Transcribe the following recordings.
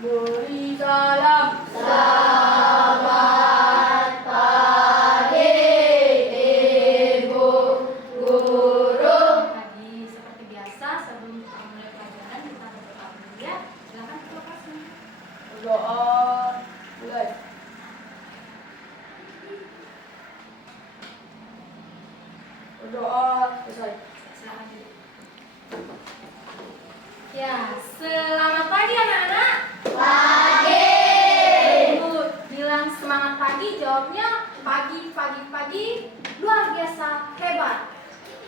Beri salam. Selamat pagi, Ibu Guru. Tadi seperti biasa sebelum kita mulai pelajaran kita berdoa dulu ya. Silakan ketua kelas. Berdoa mulai. Berdoa selesai. Silakan dulu. Ya, selamat pagi anak-anak. Pagi. Ibu bilang semangat pagi, jawabnya pagi, pagi, pagi, luar biasa hebat.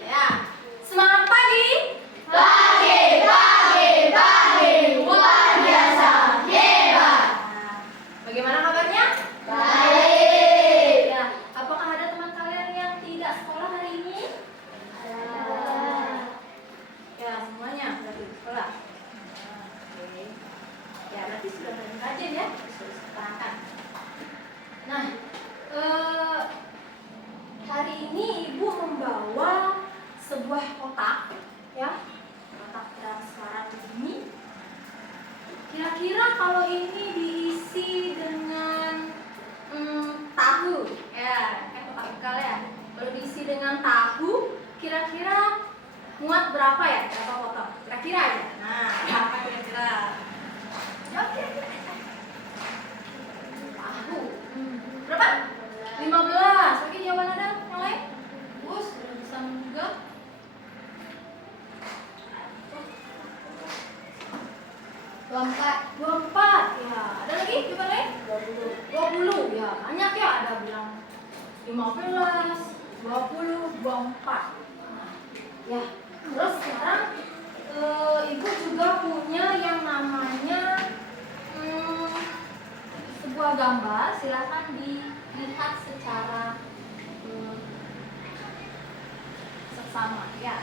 Ya, semangat pagi. Pagi, pagi, pagi, luar biasa hebat. Nah, bagaimana kabarnya? Baik. Ya, apakah ada teman kalian yang tidak sekolah hari ini? Ya, semuanya berarti di sekolah. Oke. Ya, berarti sudah rajin ya, sudah sekolahkan. Nah, hari ini Ibu membawa sebuah kotak, ya, kotak transparan begini. Kira-kira kalau ini diisi dengan tahu, ya, kan kotak bekal ya. Kalau diisi dengan tahu, kira-kira muat berapa ya? Berapa kotak? Kira-kira aja. Nah, berapa kira-kira? Jawab kira-kira. Tahu. Berapa? 15. Oke, jawaban ada yang lain? Bus, sudah bisa juga. 24. Ya, ada lagi? Coba lain? 20. Ya, banyak ya. Ada bilang 15, 20, 24. Nah, ya. Terus sekarang Ibu juga punya yang namanya sebuah gambar. Silakan dilihat secara seksama ya.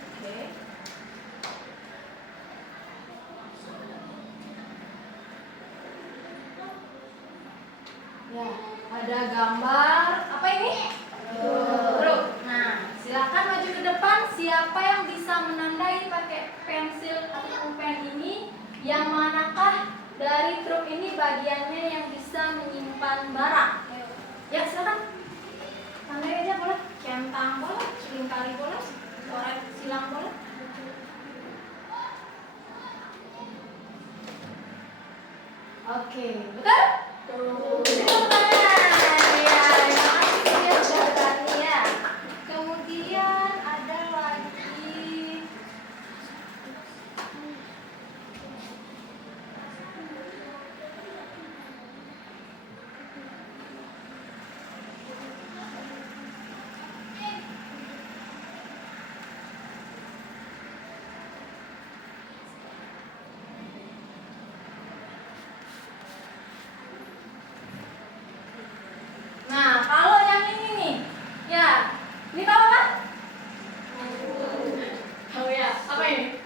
Oke. Ya, ada gambar apa ini? Huruf. Nah, silakan maju ke depan. Siapa yang bisa menandai pakai pensil atau pen ini? Yang manakah dari truk ini bagiannya yang bisa menyimpan barang? Ya, silakan. Tandai aja boleh. Centang boleh, selingkari boleh, coret silang boleh. Oke, betul? Tepuk tangan. Ya, terima kasih ya sudah berani ya. Kemudian ada lagi nah, kalau yang ini nih, ya, ini tahu apa? Tahu ya, apa ini?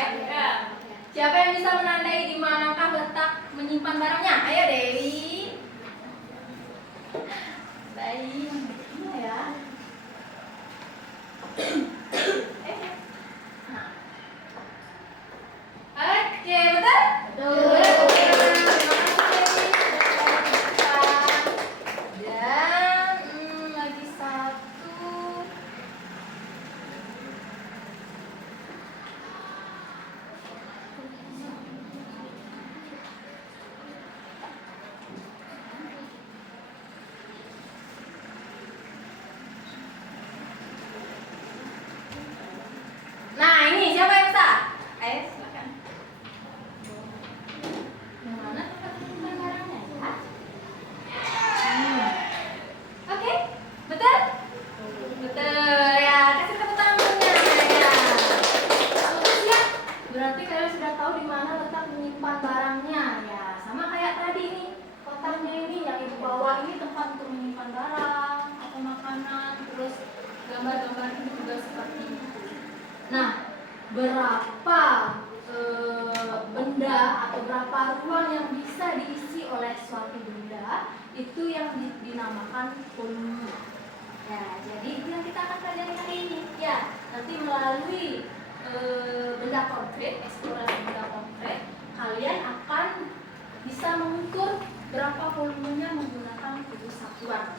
Ya. Siapa yang bisa menandai di manakah letak menyimpan barangnya? Ayo Dewi. Baik, mana ya? Nah. Oke, betul? Dan lagi satu. Nah, ini siapa yang bisa? Ayo, silakan. Yang mana tempat menyimpan barangnya ya? Oke, betul? Betul ya, kasih tepuk tangannya ya. Bagus ya. Berarti kalian sudah tahu di mana letak menyimpan barangnya ya. Sama kayak tadi nih, kotaknya ini yang Ibu bawa ini tempat untuk menyimpan barang atau makanan, terus gambar-gambar ini juga seperti itu. Nah, berapa benda atau berapa ruang yang bisa diisi oleh suatu benda itu yang dinamakan volume. Ya, jadi itu yang kita akan pelajari hari ini. Ya, nanti melalui benda konkret, eksplorasi benda konkret, kalian akan bisa mengukur berapa volumenya menggunakan kubus satuan.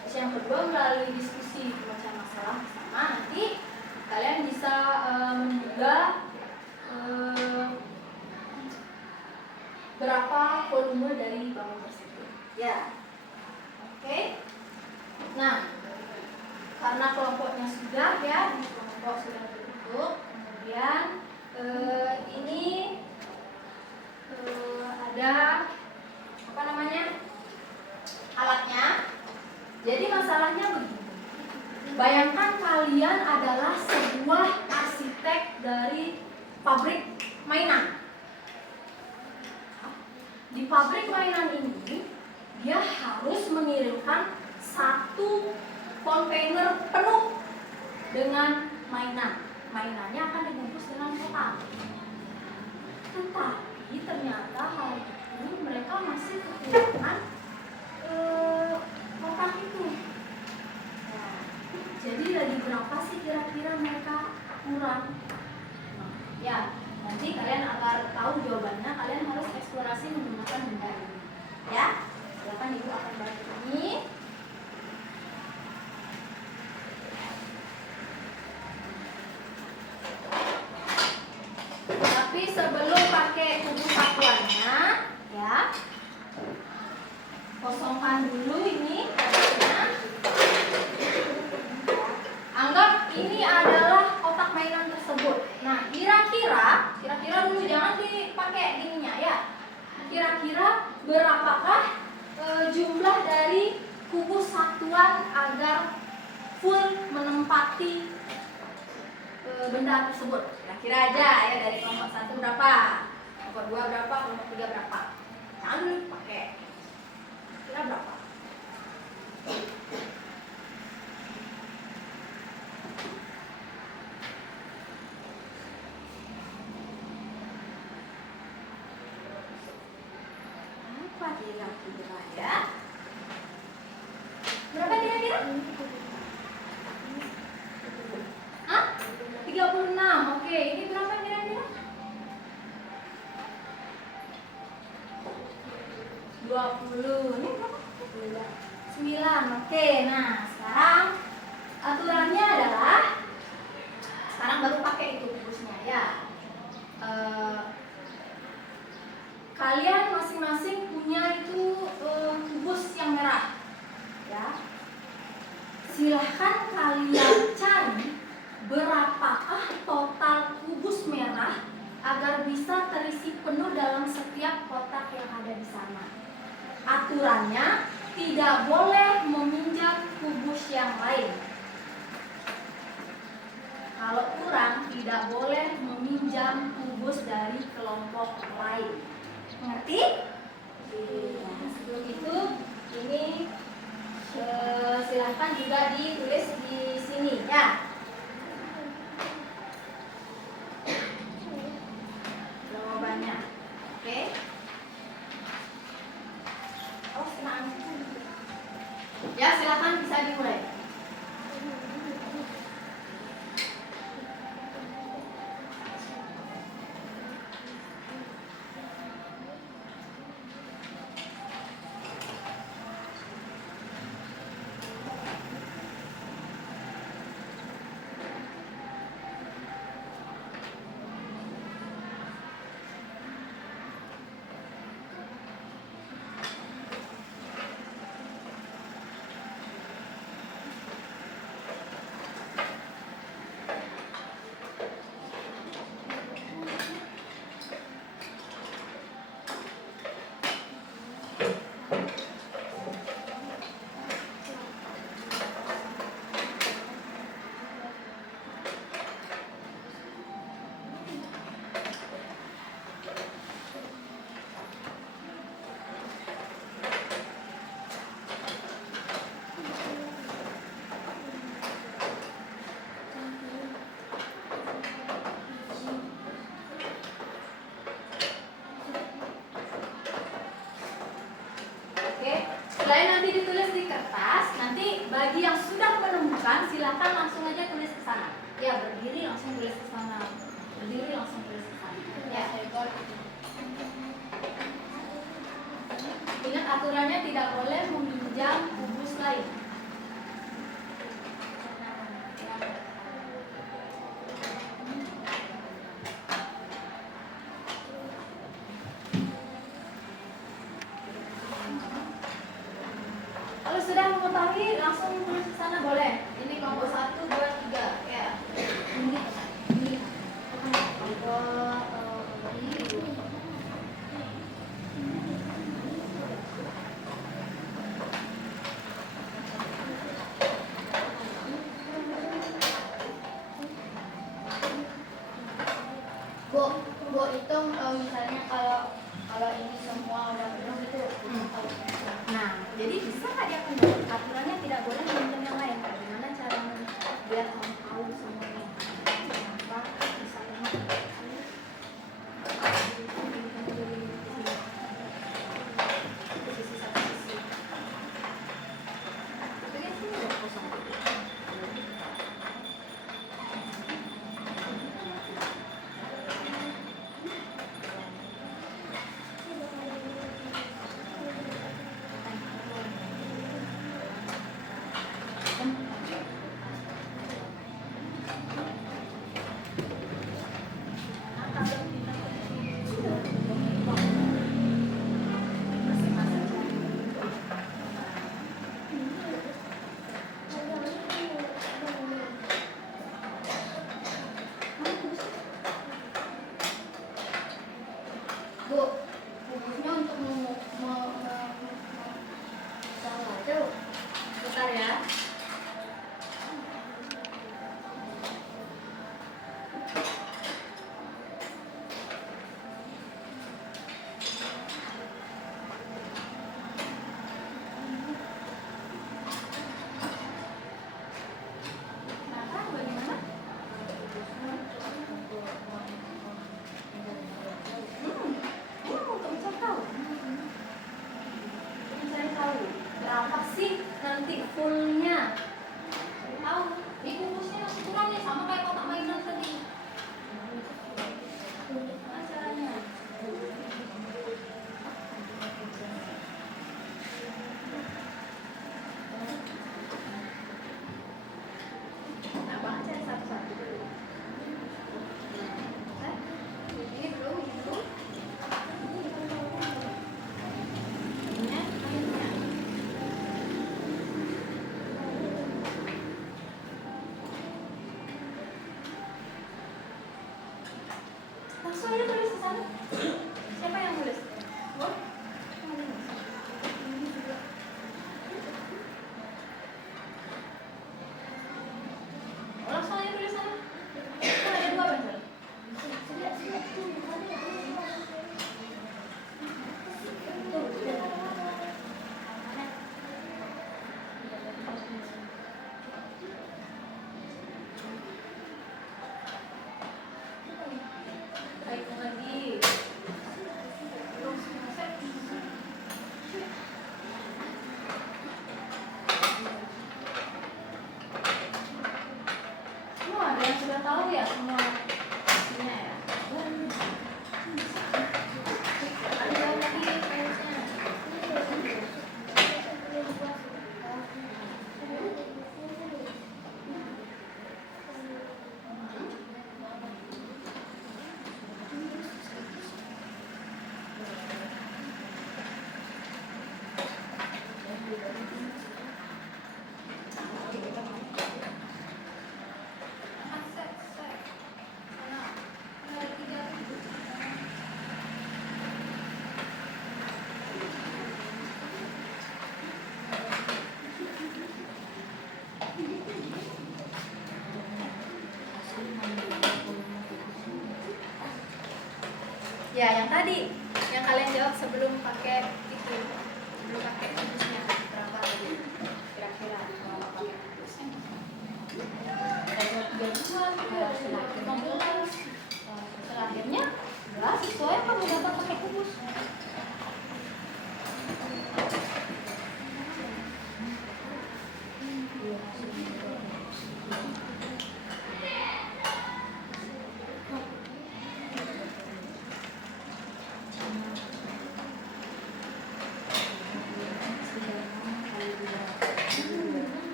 Terus yang kedua, melalui diskusi pemecahan masalah bersama, nanti kalian bisa menduga berapa volume dari bangun tersebut. Ya, oke. Nah, karena kelompoknya sudah ya, kelompok sudah terbentuk, kemudian ini ada apa namanya alatnya. Jadi masalahnya begini. Bayangkan kalian adalah sebuah arsitek dari pabrik mainan. Di pabrik mainan ini, dia harus mengirimkan satu kontainer penuh dengan mainan. Mainannya akan dibungkus dengan kotak. Tetapi ternyata hal itu mereka masih kekurangan kotak itu. Nah, jadi dari berapa sih kira-kira mereka kurang? Ya, nanti kalian agar tahu jawabannya, kalian harus eksplorasi menggunakan benda ini. Ya, silakan ibu akan bantu ini. Tapi sebelum pakai kubus satuannya, ya, kosongkan dulu ini. Anggap ini adalah kotak mainan tersebut. Nah, kira-kira dulu jangan dipakai gininya ya. Kira-kira berapakah jumlah dari kubus satuan agar full menempati benda tersebut? Kira-kira aja ya, dari kelompok 1 berapa, kelompok 2 berapa, kelompok 3 berapa. Jangan dulu pakai. Kira berapa? Apa kira-kira ya? Berapa kira-kira? Hah? 36. Oke, ini berapa kira-kira? 20. Ini berapa? 9. Oke, nah sekarang aturannya adalah sekarang baru pakai itu kubusnya ya. Kalian masing-masing punya itu kubus yang merah ya. Silahkan kalian cari berapakah total kubus merah agar bisa terisi penuh dalam setiap kotak yang ada di sana. Aturannya tidak boleh meminjam kubus yang lain. Kalau kurang, tidak boleh meminjam kubus dari kelompok lain. Mengerti? Nah, sebelum itu, ini silahkan juga ditulis di sini ya. Jawabannya, oke? Oh, senang. Ya, silahkan bisa dimulai. kan, silakan langsung aja tulis ke sana. Ya, berdiri langsung tulis ke sana. Berdiri langsung tulis ke sana. Ya. Ingat aturannya tidak boleh meminjam kubus lain. Kalau sudah mengetahui langsung tulis ke sana boleh. Ini kelompok 1, 2, 3 ya. Ini. Bu itu misalnya kalau ini semua udah penuh gitu. Nah, jadi bisa nggak dia penuh? Aturannya tidak boleh meminjam yang lain. Bagaimana cara biar kamu tahu semuanya? Kenapa bisa penuh? Sisi satu sisi. Bagian sini udah kosong. Bu, kubusnya untuk salah tuh. Bentar ya. Kenapa? Bagaimana? Emang untuk mencari tahu? Mencari tahu berapa sih nanti fullnya? Tahu? Di kubusnya masih kurang ya, sama kayak kotak mainan tadi. Gimana caranya? Nah, Bang cari satu-satu dulu. Ini dulu, ini dulu. Ini airnya. Langsung aja tulis di sana. Siapa yang nulis? Gua? Langsung aja tulis sana. Kan ada dua bang. Baik lagi. Semua ada yang sudah tahu ya semua isinya ya. Ada jauh lagi harusnya. Ya, yang tadi yang kalian jawab sebelum pakai itu, sebelum pakai kubusnya berapa tadi? Kira-kira kalau pakai kubusnya? Ada 32, 15, terakhirnya enggak sesuai kamu dapat pakai kubus.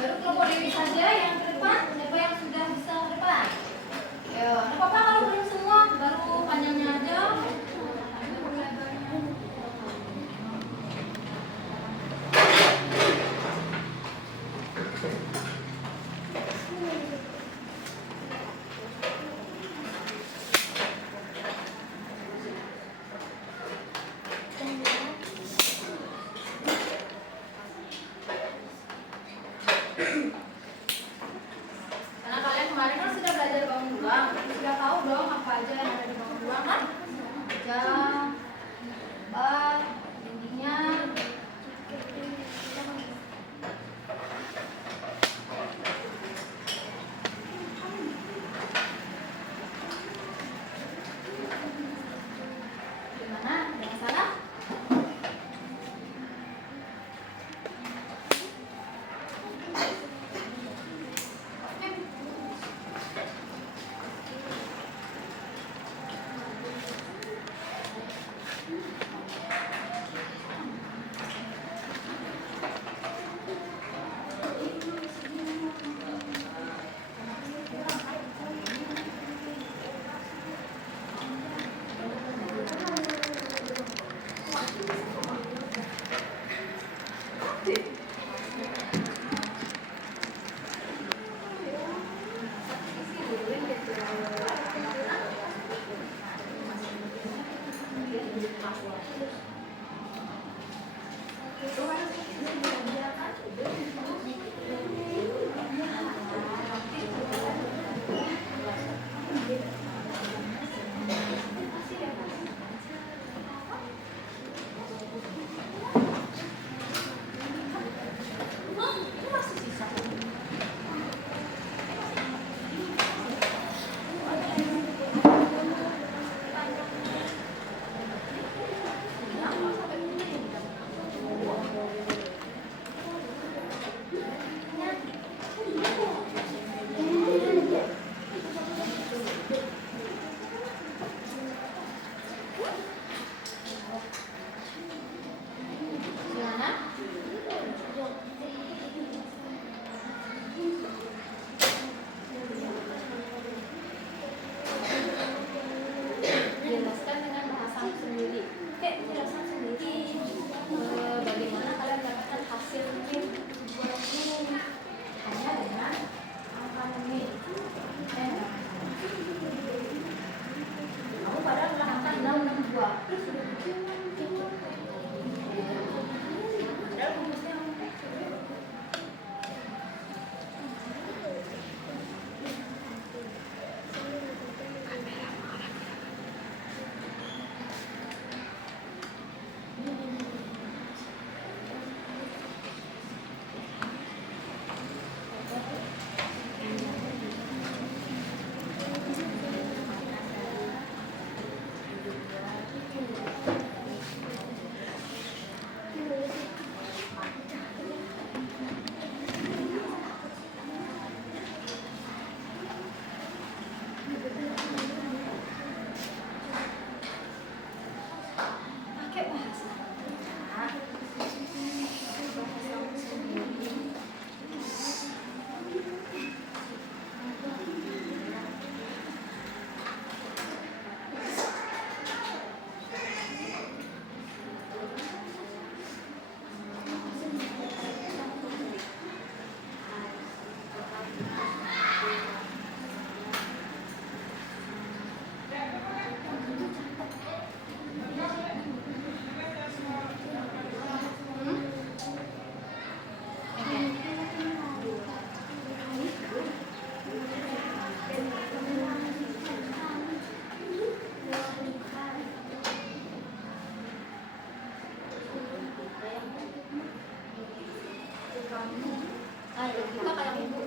Baru kelompok Dewi saja yang ke depan. Siapa yang sudah bisa ke depan? Ayo, nggak apa-apa kalau belum semua, baru panjangnya aja. Karena kalian kemarin kan sudah belajar bangun tulang, sudah tahu dong apa aja yang ada di bangun tulang kan? Meja, bar, dindingnya. Gimana? Ada masalah? Jelaskan dengan bahasamu sendiri. Oke, jelaskan sendiri. Bagaimana kalian mendapatkan hasil ini hanya dengan angka ini. Kamu padahal melakukan 662. Terus sudah bikin padahal rumusnya pakai bahasa. Bahasamu sendiri. Kita kayak ibu.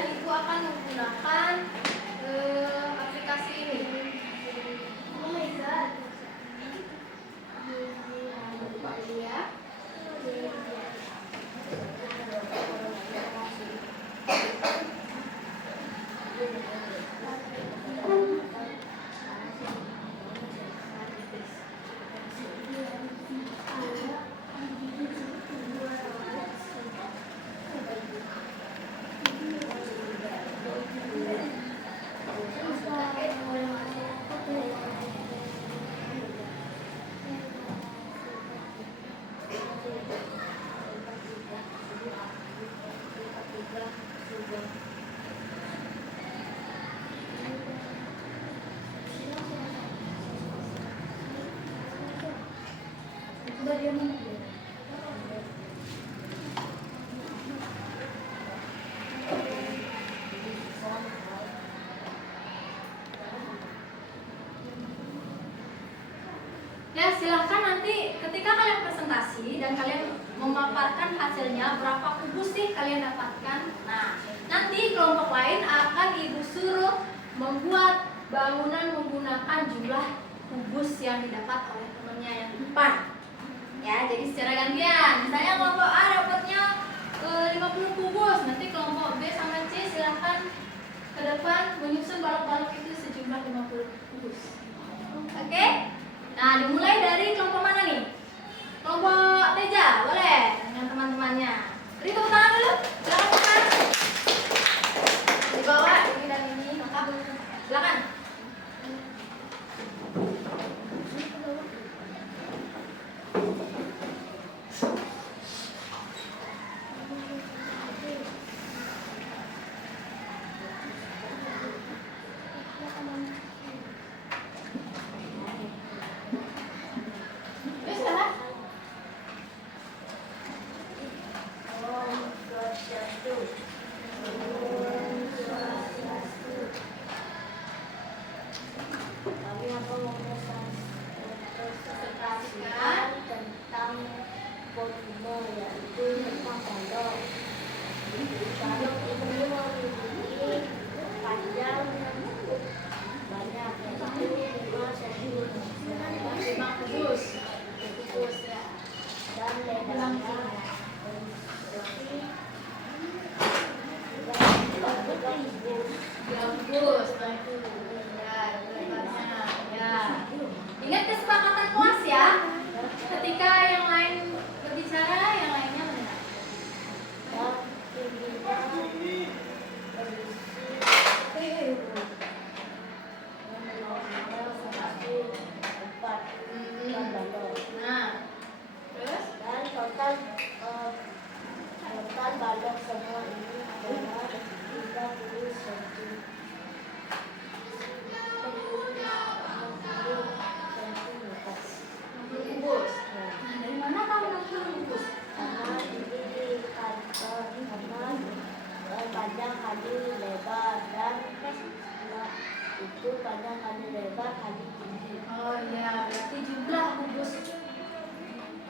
dan ibu akan menggunakan aplikasi ini. Oh my god. Buka dulu ya. Ya, silahkan nanti ketika kalian presentasi dan kalian memaparkan hasilnya, berapa kubus sih kalian dapatkan. Nah, nanti kelompok lain akan ibu suruh membuat bangunan menggunakan jumlah kubus yang didapat oleh temannya yang di depan. Ya, jadi secara gantian. Misalnya kelompok A dapatnya 50 kubus, nanti kelompok B sama C silahkan ke depan menyusun balok-balok itu sejumlah 50 kubus. Oke? Nah, dimulai dari kelompok mana nih? Kelompok Teja, boleh dengan teman-temannya. Beri tepuk tangan dulu. Silakan. Di bawah ini dan ini, lengkap. Silakan. Tentang volume, yaitu tentang balok. Balok ini memiliki panjang banyak, yaitu 5 cm. 5 kubus. Kubus ya. Dan lebarnya Bagus, ya, lebarnya. Ya. Ingat kesepakatan kelas ya. Ketika yang lain berbicara, yang lainnya mendengar. dan tingginya berisi 4 balok. Nah, terus Dan total balok semua ini adalah 30 cm. kubus. Nah, dari mana kamu 60 kubus? Karena ini di kantor, karena panjang kali lebar dan itu panjang kali lebar kali tinggi. Oh iya, berarti jumlah kubus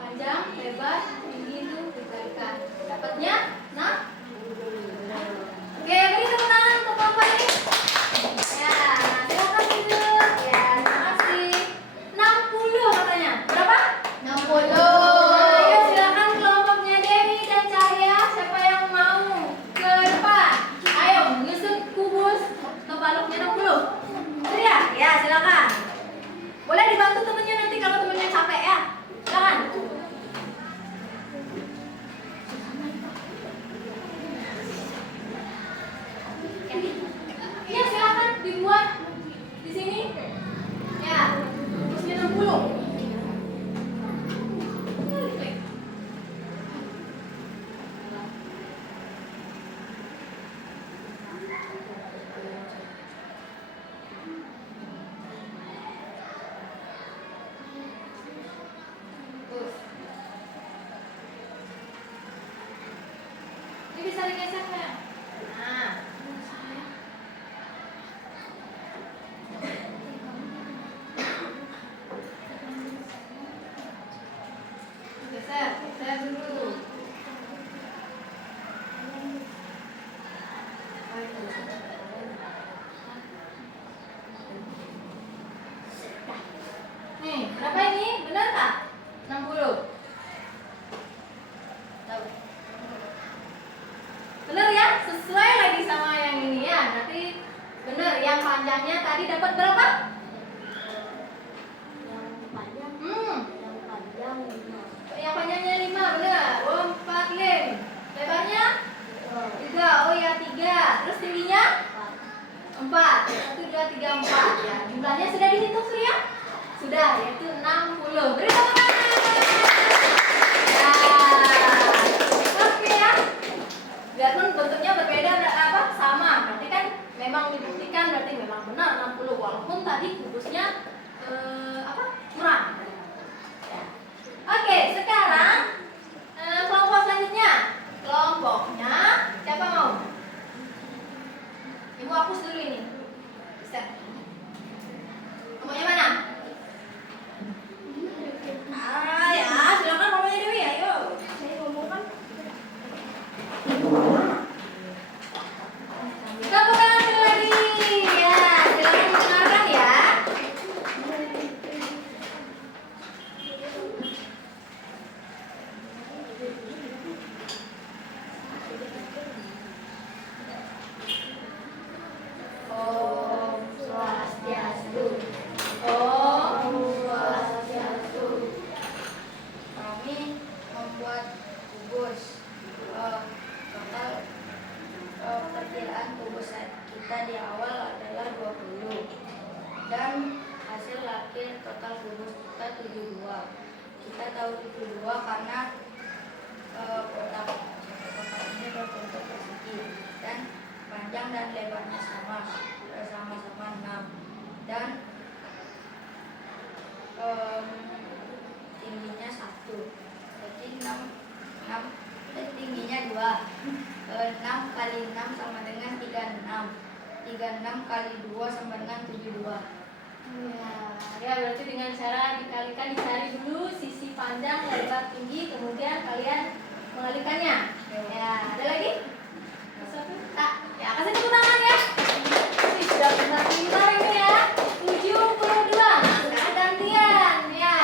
panjang, lebar, tinggi itu diberikan. Dapatnya 6. Oke, beri tepuk tangan untuk kelompok ini. Ya, silakan duduk. Ya, terima kasih. 60 katanya. Berapa? 60. Ayo silakan kelompoknya Dewi dan Cahya. Siapa yang mau ke depan? Ayo, menyusun kubus atau baloknya 60. Betul ya? Ya, silakan. Boleh dibantu temennya nanti kalau temennya capek ya. Silakan. panjangnya tadi dapat berapa? Yang panjang 5. Yang panjangnya 5, benar. 4 lem. Lebarnya 3. Oh ya, 3. Terus tingginya 4. 1, 2, 3, 4. Ya, jumlahnya sudah dihitung Surya? Sudah, yaitu 60. Beri tepuk tangan. Ya. Oke ya. Biarpun bentuknya berbeda sama, berarti kan memang dibuktikan berarti memang benar 60 walaupun tadi kubusnya kurang. Ya. Oke, sekarang kelompok selanjutnya. Kelompoknya siapa mau? Ibu hapus dulu ini. Bisa. Kelompoknya mana? Ya, silakan kelompoknya Dewi, ayo. Saya ngomong kan. Tepuk tangan sekali lagi. Ya, silakan mendengarkan ya. Om Swastiastu. Om Swastiastu. Kami membuat kubus. Total perkiraan kubus kita di awal adalah 20 dan hasil akhir total kubus kita 72. Kita tahu 72 karena kotak ini berbentuk persegi dan panjang dan lebarnya sama-sama 6 dan tingginya 1. Jadi 6 tingginya 2. 6 kali 6 sama dengan 36. 36 kali 2 sama dengan 72. Ya, berarti dengan cara dikalikan, dicari dulu sisi panjang, lebar, tinggi, kemudian kalian mengalikannya. Ya, ada lagi? Tak. Ya, kasih tepuk tangan ya. Sudah pintar ini ya. 72. Nah, gantian ya.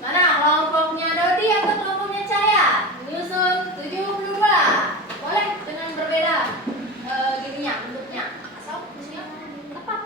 Mana kelompoknya Dodi atau kelompoknya Cahaya? Menyusun 72. Boleh dengan berbeda gininya, bentuknya. Asal isinya tepat.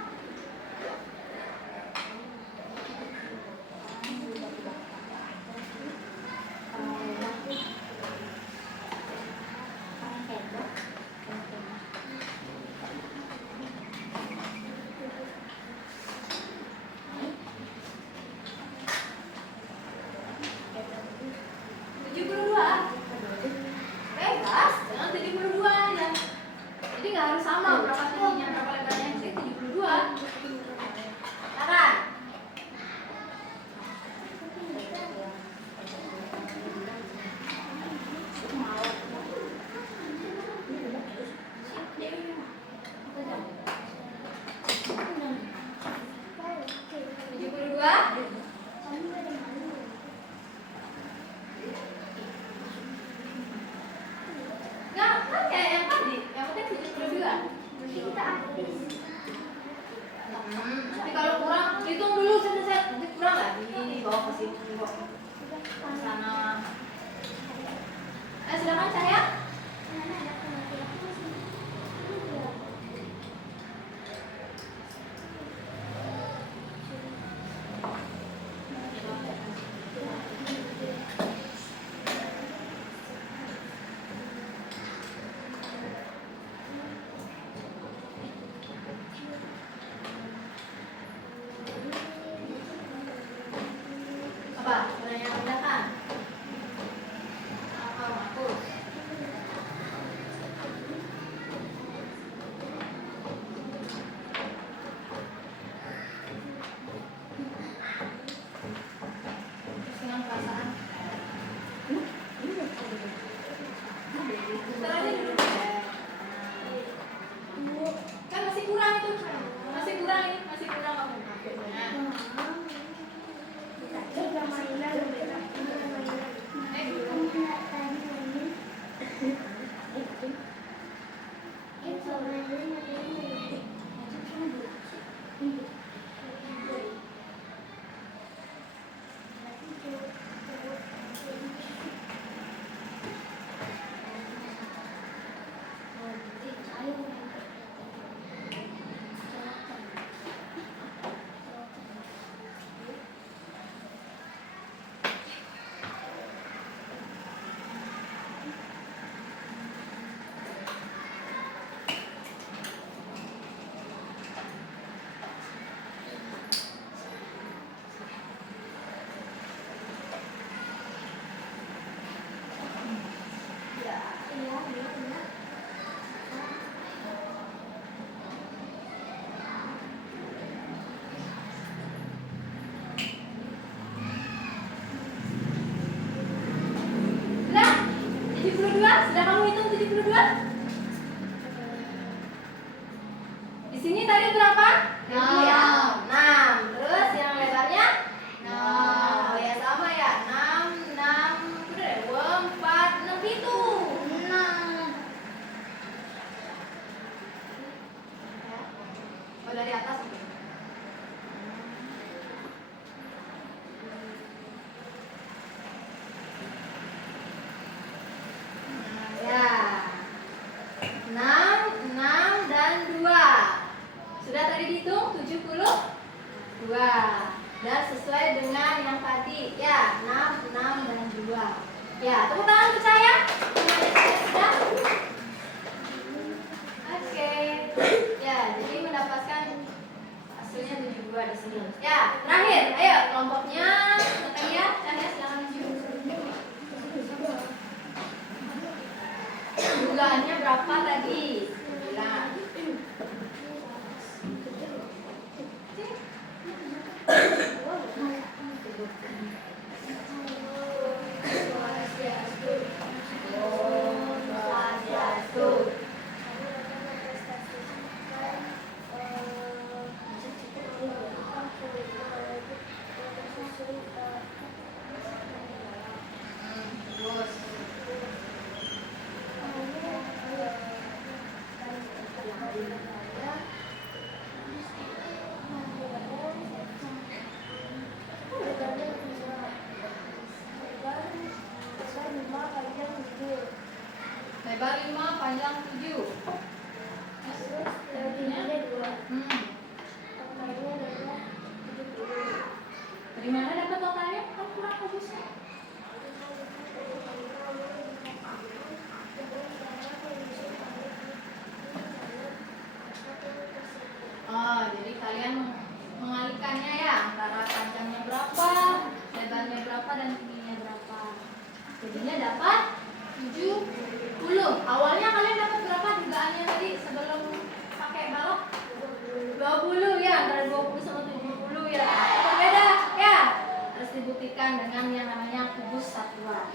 sini tadi berapa? 6. Ya, 6. Terus yang lebarnya? 6. Oh ya sama ya. 6, 6, udah 4, 6 itu. 6. Ya. Oh dari atas. Ya. 6, 6 dan 2. Sudah tadi dihitung 72. Dan sesuai dengan yang tadi. Ya, 6, 6 dan 2. Ya, tepuk tangan untuk saya. Sudah? Oke. Ya, jadi mendapatkan hasilnya 72 di sini. Ya, terakhir. Ayo kelompoknya. Cahaya, Cahaya silakan maju. Dugaannya berapa tadi? 9. Lebar 5, panjang 7. Dari mana dapat totalnya? Kan kurang bagusnya. Oh, jadi kalian mengalihkannya ya antara panjangnya berapa, lebarnya berapa, dan tingginya berapa. Jadinya dapat 70. Awalnya kalian dapat berapa dugaannya tadi sebelum pakai balok? 20 ya, antara 20 sama 70 ya. Berbeda ya. Harus dibuktikan dengan yang namanya kubus satuan.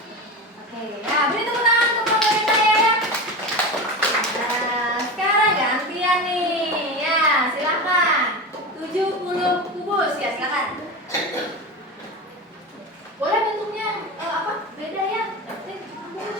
Oke, ya beri tepuk tangan untuk kelompok saya ya. Nah, sekarang gantian nih. Ya, silakan. 70 kubus ya, silakan. Boleh bentuknya apa? Beda ya. Tapi kubus.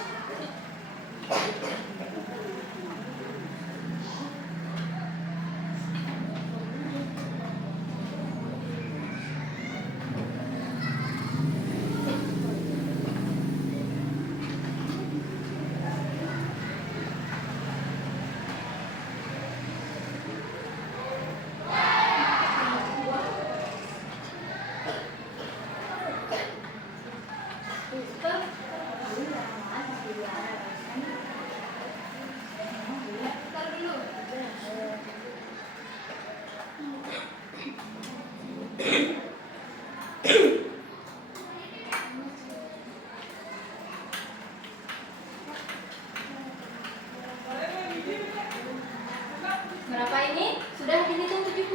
Berapa ini? Sudah dihitung 70?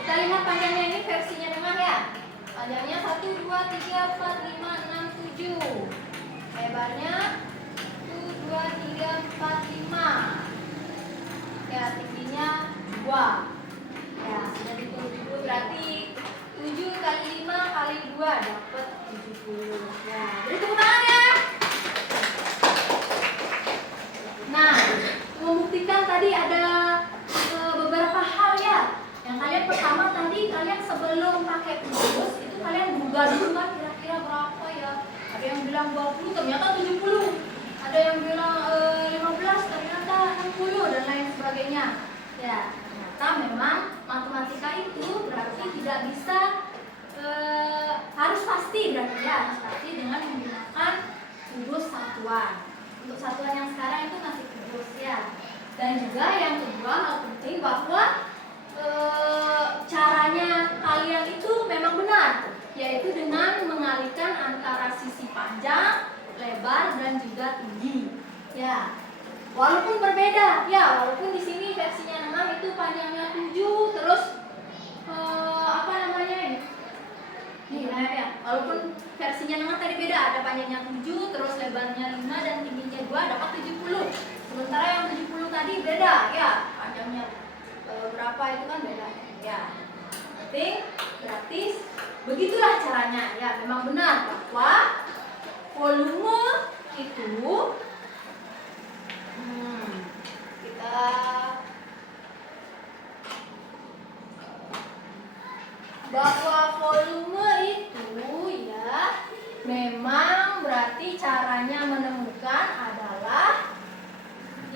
Kita lihat panjangnya ini versinya tengah ya. Panjangnya 1, 2, 3, 4, 5, 6, 7. Lebarnya 1, 2, 3, 4, 5. Ya, tingginya 2. Ya, sudah dihitung 70 berarti 7 kali 5 kali 2 dapat 70. Ya, beri tepuk tangan ya. Nah, membuktikan tadi ada beberapa hal ya. Yang kalian pertama tadi kalian sebelum pakai kubus itu kalian buka dulu kan kira-kira berapa ya. Ada yang bilang 20 ternyata 70. Ada yang bilang 15 ternyata 60 dan lain sebagainya. Ya, ternyata memang matematika itu berarti tidak bisa harus pasti berarti ya, harus pasti dengan menggunakan kubus satuan. Untuk satuan yang sekarang itu masih kubus ya. Dan juga yang kedua hal penting bahwa caranya kalian itu memang benar, yaitu dengan mengalihkan antara sisi panjang, lebar, dan juga tinggi. Ya, walaupun berbeda, ya walaupun di sini versinya 6 itu panjangnya 7, terus apa namanya ini? Nih, ya. Walaupun versinya 6 tadi beda, ada panjangnya 7, terus lebarnya 5 dan tingginya 2 dapat 70. Sementara yang 70 tadi beda, ya panjangnya kalau berapa itu kan beda ya. Berarti begitulah caranya ya. Memang benar bahwa volume itu kita bahwa volume itu ya memang berarti caranya menemukan adalah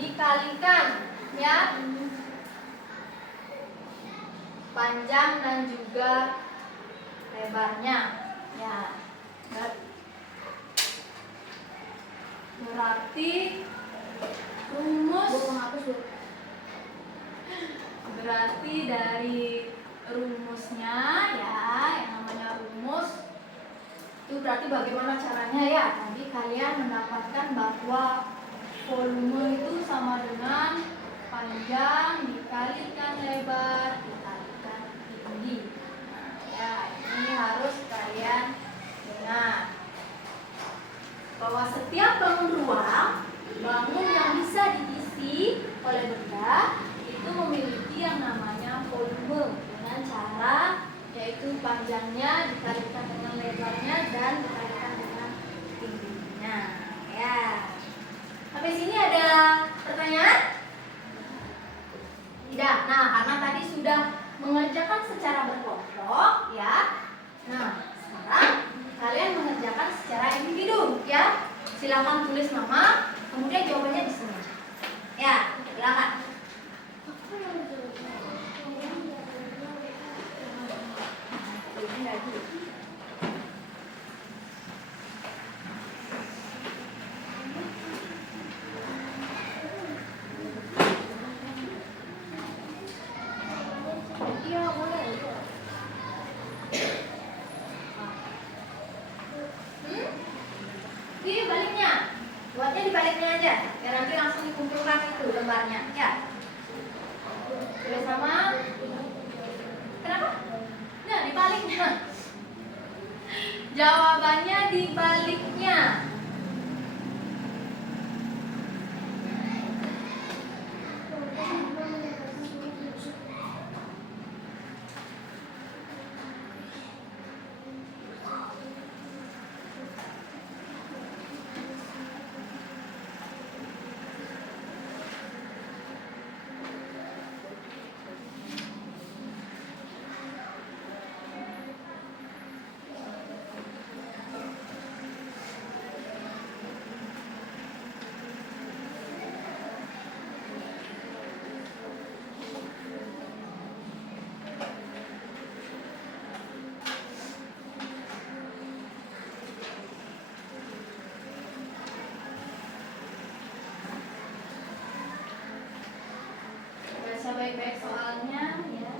dikalikan ya panjang dan juga lebarnya ya. Berarti rumus berarti dari rumusnya ya, yang namanya rumus itu berarti bagaimana caranya ya. Tadi kalian mendapatkan bahwa volume itu sama dengan panjang dikalikan lebar dikalikan tinggi. Ya, ini harus kalian dengar bahwa setiap bangun ruang, bangun yang bisa diisi oleh benda itu memiliki yang namanya volume dengan cara yaitu panjangnya dikalikan dengan lebarnya dan dikalikan dengan tingginya. Ya. Sampai sini ada pertanyaan? Tidak. Nah, karena tadi sudah mengerjakan secara berkelompok ya. Nah, sekarang kalian mengerjakan secara individu ya. Silakan tulis nama, kemudian jawabannya di sini. Ya, silakan. Iya, boleh. Di baliknya, buatnya di baliknya aja, biar nanti langsung dikumpulkan itu lembarnya, ya. Sudah sama? Kenapa? Nah, di baliknya. Jawabannya di baliknya. Baca baik-baik soalnya ya.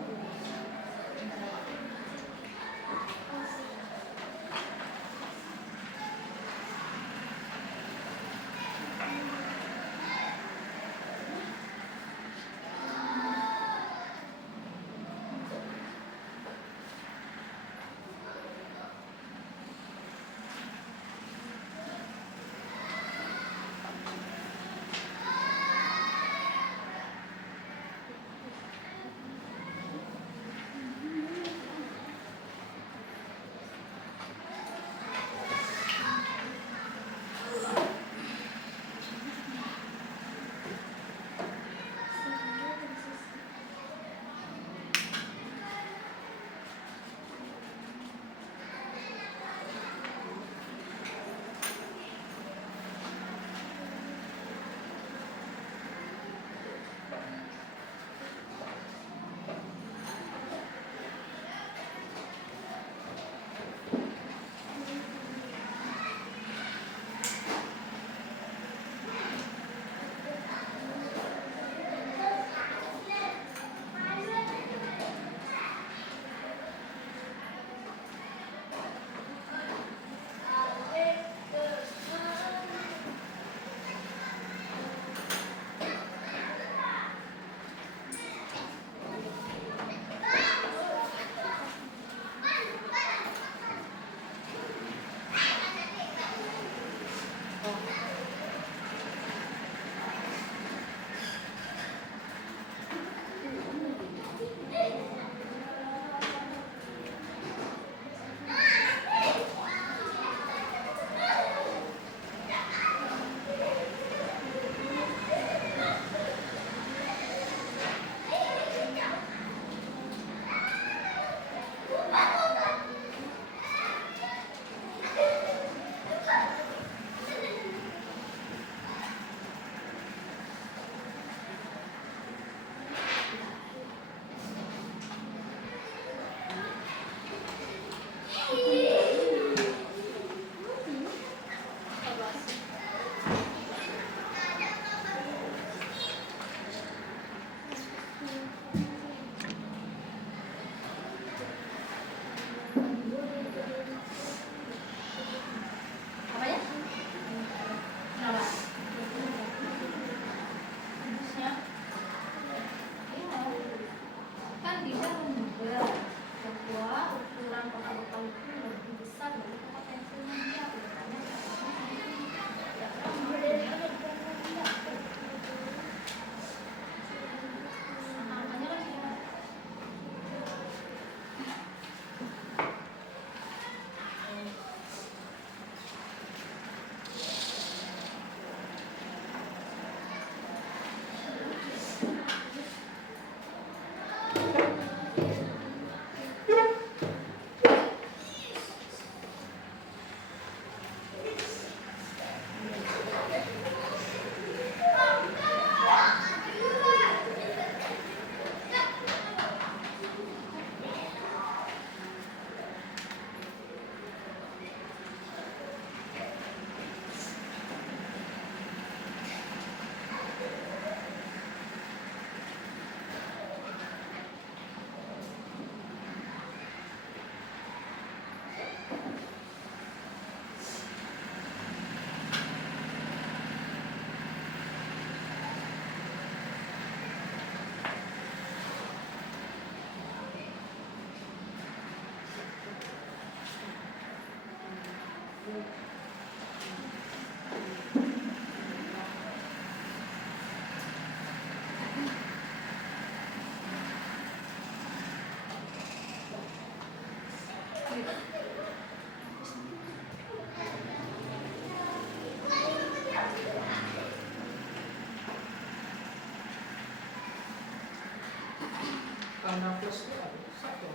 karena plusnya ada 1.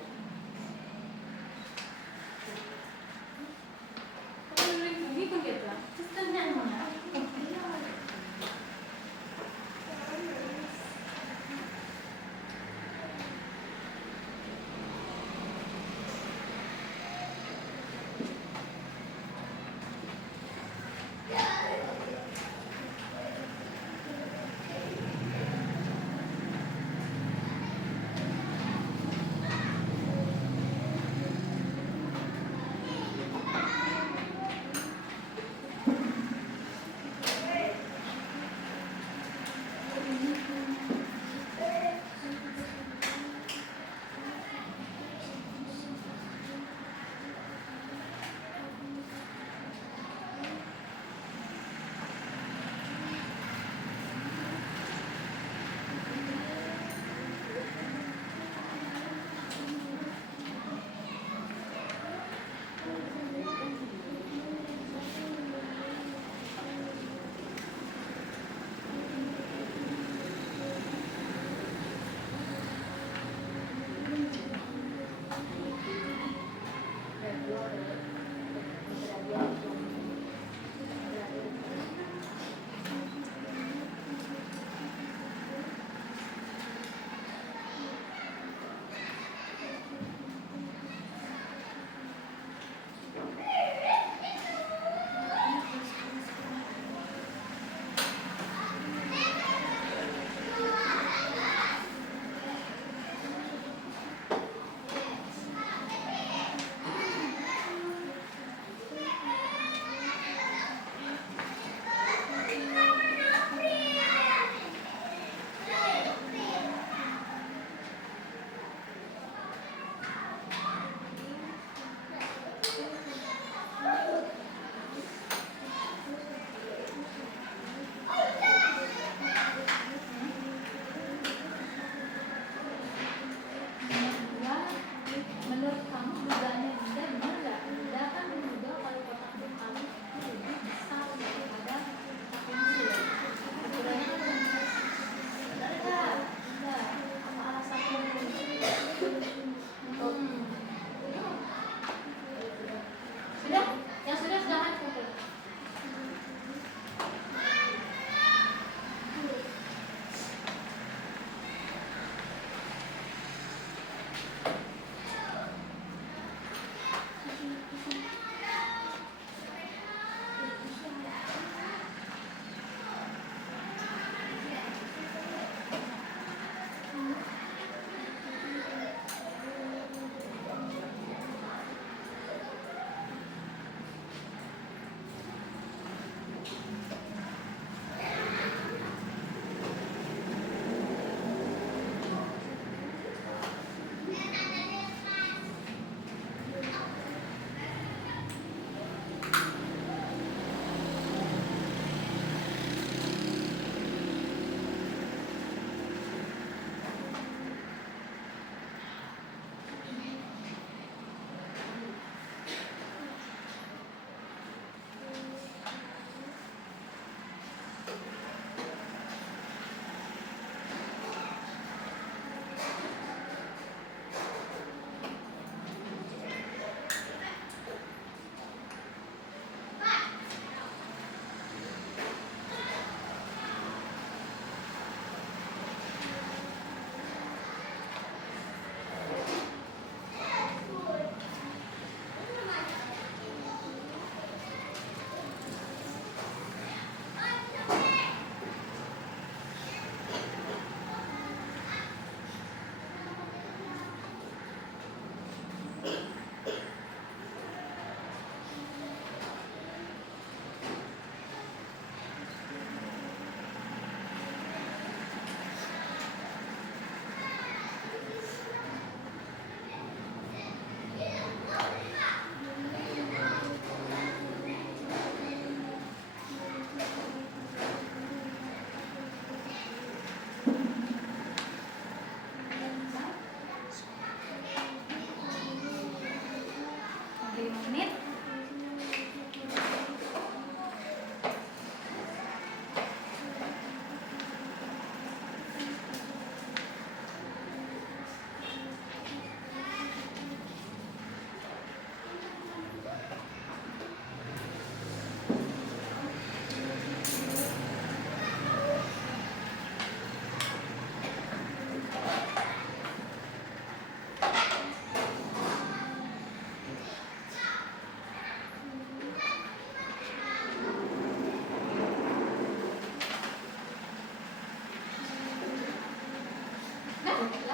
Keliling bumi pun gitu. Sistemnya mana? Menurut kamu dugaannya Dinda benar nggak? Dinda kan menduga kalau kotak hitam itu lebih besar daripada kotak pensil. Ukurannya kan lebih besar. Benar nggak? Dinda, apa alasannya? Sudah, yang sudah silahkan kumpul.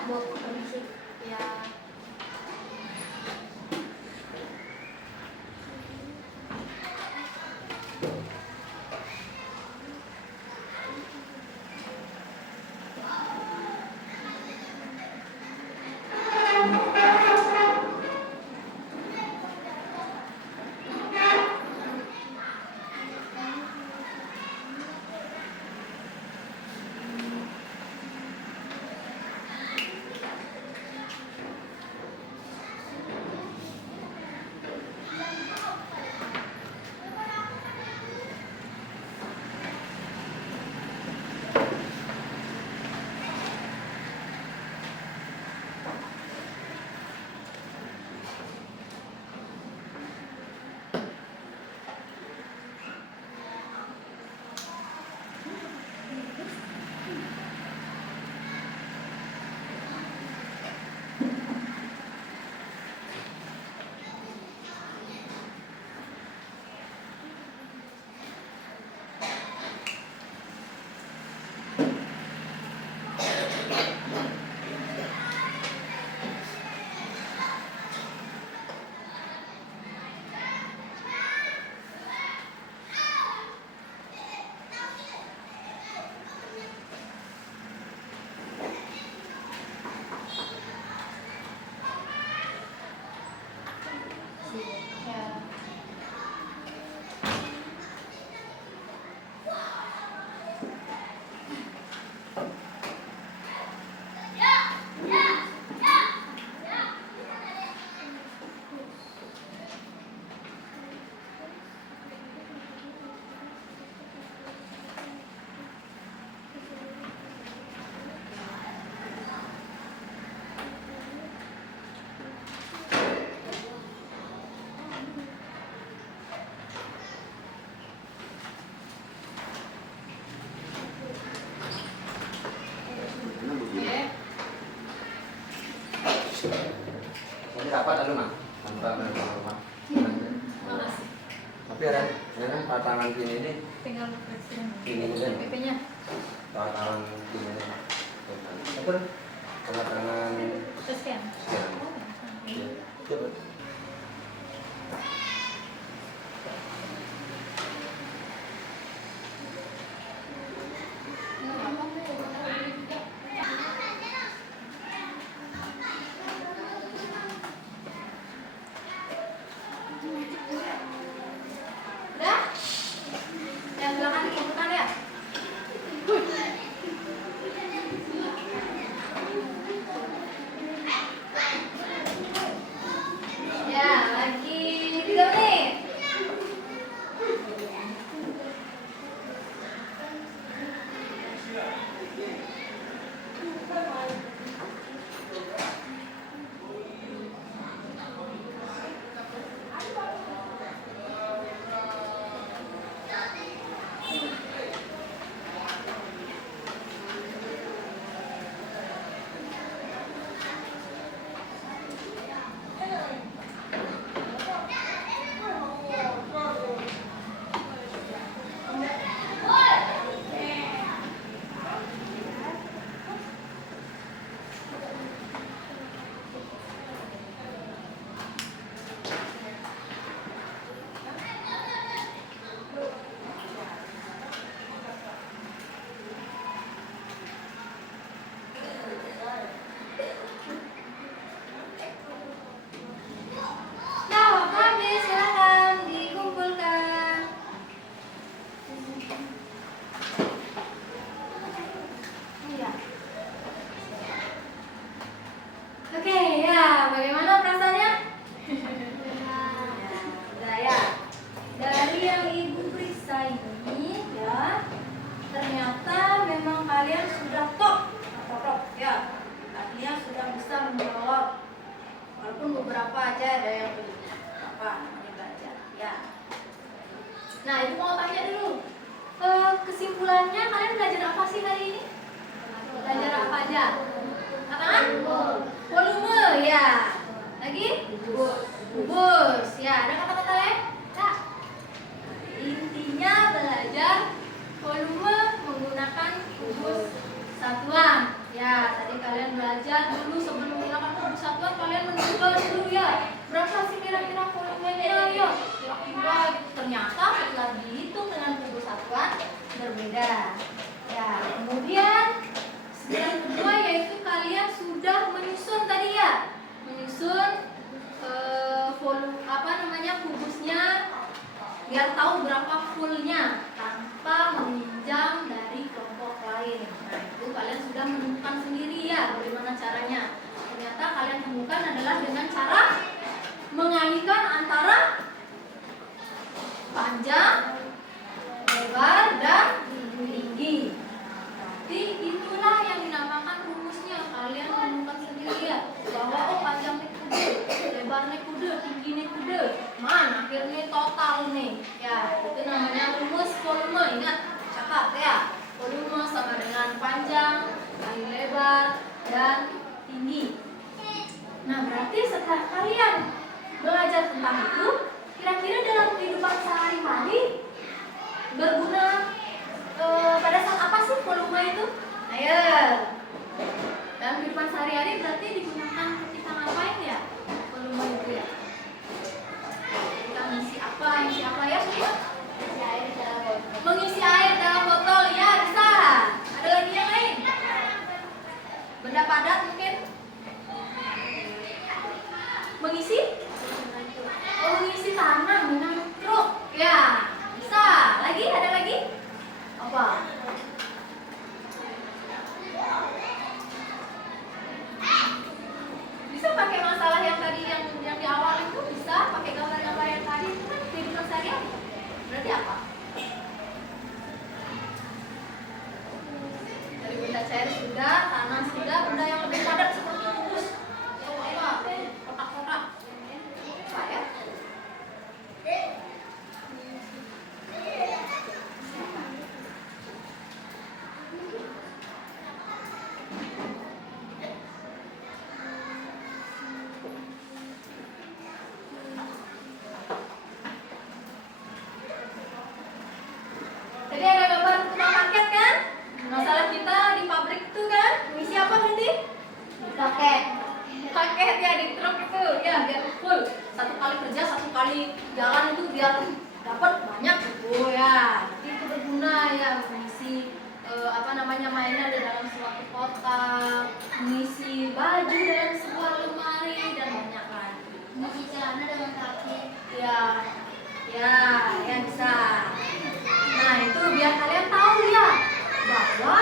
buat kondisi ya. Jadi rapat ada mah tanpa menemukan rumah. Tapi ada kan tangan gini ini. Tinggal presiden. Ini kan. PP-nya. Tangan gini ini. Betul. Tangan Scan. sekian. Coba. Udah? Yang belakang dibutuhkan ya? Ya, lagi 3 menit. Nah, waktu silakan dikumpulkan. Iya. Oke, ya, bagaimana perasaannya? Udah ya. Dari yang Ibu periksa ini, ya, ternyata memang kalian sudah top, ya. Artinya sudah bisa menjawab. Walaupun beberapa aja ada yang belum. Apa namanya belajar, ya. Nah, Ibu mau tanya dulu. Kesimpulannya kalian belajar apa sih hari ini? Belajar apa aja? Katakan? Volume, ya. Lagi? Kubus, ya. Ada kata-kata lain? Tak. Intinya belajar volume menggunakan kubus satuan. Ya, tadi kalian belajar dulu sebelum menggunakan kubus satuan, kalian menduga dulu ya. Berapa sih kira-kira volumenya ya? Kira-kira gitu. Ternyata setelah dihitung dengan kubus satuan berbeda. Ya, kemudian yang kedua yaitu kalian sudah menyusun tadi ya. Menyusun volume kubusnya biar tahu berapa fullnya tanpa meminjam dari kelompok lain. Nah, itu kalian sudah menemukan sendiri ya bagaimana caranya. Ternyata kalian temukan adalah dengan cara mengalihkan antara panjang, lebar, dan tinggi. Berarti itulah yang dinamakan rumusnya. Kalian menemukan sendiri ya bahwa panjangnya kuda, lebarnya kuda, tingginya kuda, akhirnya total nih. Ya, itu namanya rumus volume. Ingat, catat ya. Volume sama dengan panjang kali lebar dan tinggi. Nah, berarti setelah kalian belajar tentang itu, kira-kira dalam kehidupan sehari-hari berguna pada saat apa sih volume itu? Ayo. Dalam kehidupan sehari-hari berarti digunakan ketika ngapain ya? Volume itu ya. Kita mengisi apa ya? Isi air di dalam botol. Mengisi air dalam botol ya, bisa. Ada lagi yang lain? Benda padat mungkin? Mengisi? Oh, mengisi tanah dengan truk. Ya, bisa. Lagi? Ada lagi? Apa? Bisa pakai masalah yang tadi yang di awal itu, bisa pakai gambar-gambar yang tadi itu kan kehidupan sehari-hari. Berarti apa? Dari benda cair sudah, tanah sudah, benda yang lebih padat seperti kubus. Kotak-kotak. Apa ya? Jadi ada gambar tukang paket kan? Masalah kita di pabrik itu kan, mengisi apa nanti? Paket. Paket ya di truk itu, ya biar full. Satu kali kerja, satu kali jalan itu biar dapat banyak gitu ya. Jadi itu berguna ya mengisi mainan di dalam suatu kotak, mengisi baju dalam sebuah lemari dan banyak lagi. Mengisi celana dengan kaki. Ya bisa. Nah, itu biar kalian tahu ya bahwa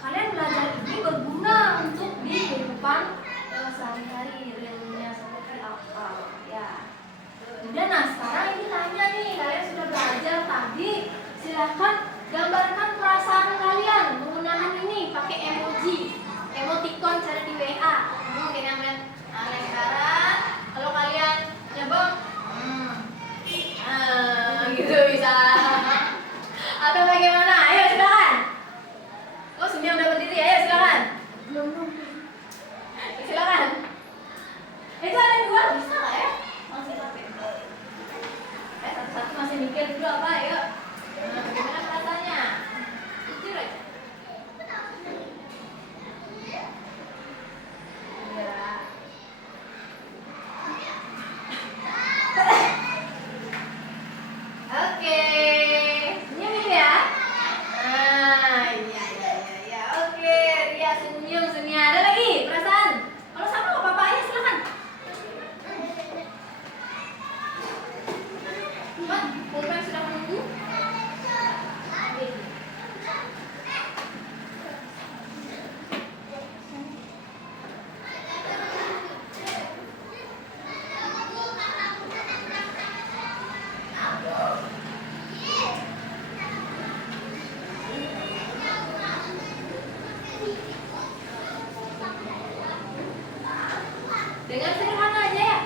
kalian belajar ini berguna untuk di kehidupan sehari-hari, realnya seperti apa ya. Kemudian sekarang ini tanya nih, kalian sudah belajar tadi, silahkan gambarkan perasaan kalian menggunakan ini pakai emoji, emoticon cara di WA. Mungkin yang sekarang kalau kalian nyebut gitu bisa. Atau bagaimana? Ayo silakan. Oh, Sumia udah berdiri, ayo silakan. Silakan. Itu ada yang dua, bisa nggak ya? Masih pakai. Satu-satu masih mikir dulu apa? Ayo. Bagaimana perasaannya? Jujur aja. Ya. Oke, senyum ya. Iya. Oke, Ria senyum. Ada lagi perasaan? Kalau sama nggak apa-apa aja, silakan. Pulpen sudah menunggu. Dengan sederhana aja ya.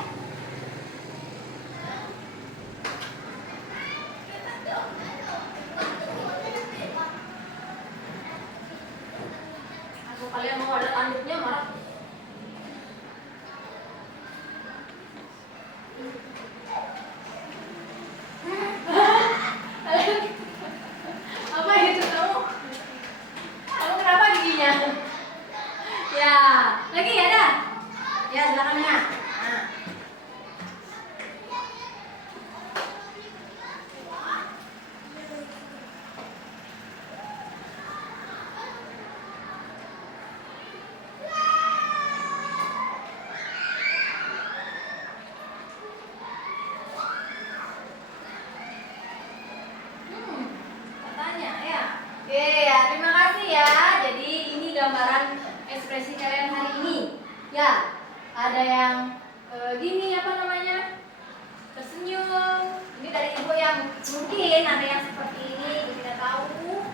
Aku kalian mau ada tanduknya marah. Apa itu kamu? Kamu kenapa giginya? Lagi ada? Ya, silakan ya. Nah. Katanya ya. Oke ya, terima kasih ya. Jadi ini gambaran ekspresi kalian hari ini. Ya, ada yang gini apa namanya? Tersenyum. Ini dari ibu yang mungkin ada yang seperti ini, ibu tidak tahu.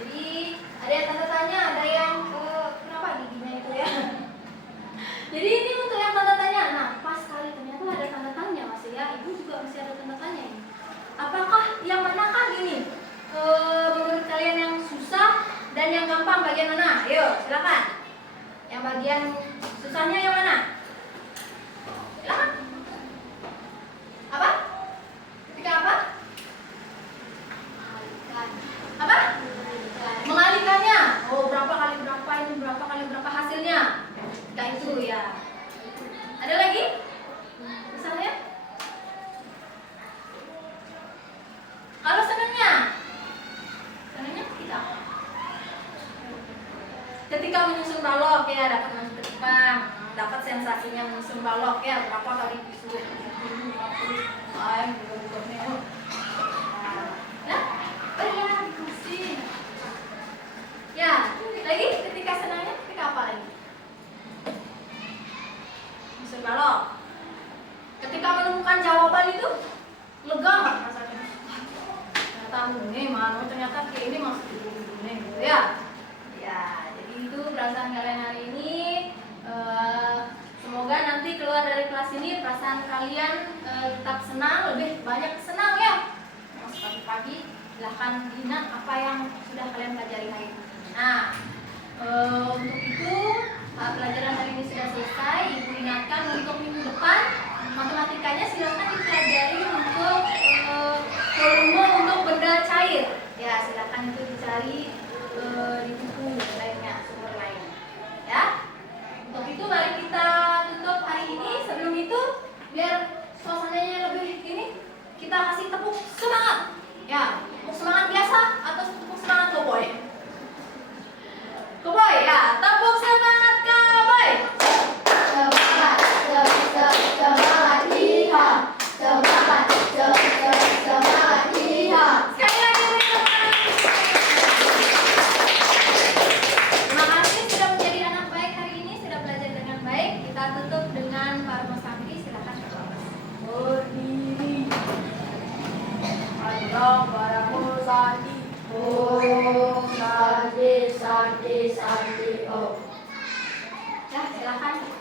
Jadi ada yang tanda tanya, ada yang kenapa giginya itu ya? Jadi ini untuk yang tanda tanya. Nah, pas sekali ternyata ada tanda tanya masih ya. Ibu juga masih ada tanda tanya ini. Apakah yang manakah gini? Menurut kalian yang susah dan yang gampang bagian mana? Ayo, silakan. Yang bagian susahnya yang mana? Silakan. Apa? Ketika apa? Apa? Mengalihkannya. Oh, berapa kali berapa ini, berapa kali berapa hasilnya? Kayak itu ya. Ada lagi? Misalnya? Kalau senangnya? Senangnya kita. Ketika menyusun balok ya, dapat masuk ke depan, dapat sensasinya menyusun balok ya, berapa kali disuruh ya, lagi ketika senangnya, ketika apa lagi? Menyusun balok. Ketika menemukan jawaban itu lega nggak rasanya? Ternyata ini mana? Ternyata kayak ini masuk di ini gitu ya. Ya, jadi itu perasaan kalian hari ini. Semoga nanti keluar dari kelas ini perasaan kalian tetap senang, lebih banyak senang ya. Mas pagi-pagi silahkan dina apa yang sudah kalian pelajari hari ini. Nah, untuk itu pelajaran hari ini sudah selesai. Ibu ingatkan untuk minggu depan matematikanya silahkan dipelajari untuk volume untuk benda cair. Ya, silahkan itu dicari di buku lainnya, sumber lain. Ya. Untuk itu mari kita tutup hari ini. Sebelum itu biar suasananya lebih ini, kita kasih tepuk semangat. Ya, tepuk semangat biasa atau tepuk semangat cowboy? Cowboy ya, tepuk semangat cowboy. Semangat, semangat, iya. Semangat, semangat, iya. Sekali lagi beri semangat. Terima kasih sudah menjadi anak baik hari ini, sudah belajar dengan baik. Kita tutup dengan Pak Mas Santri, silakan ke kelas. Berdiri. Allah baramu sandi. Oh, sandi, sandi, sandi, oh. Ya, silakan.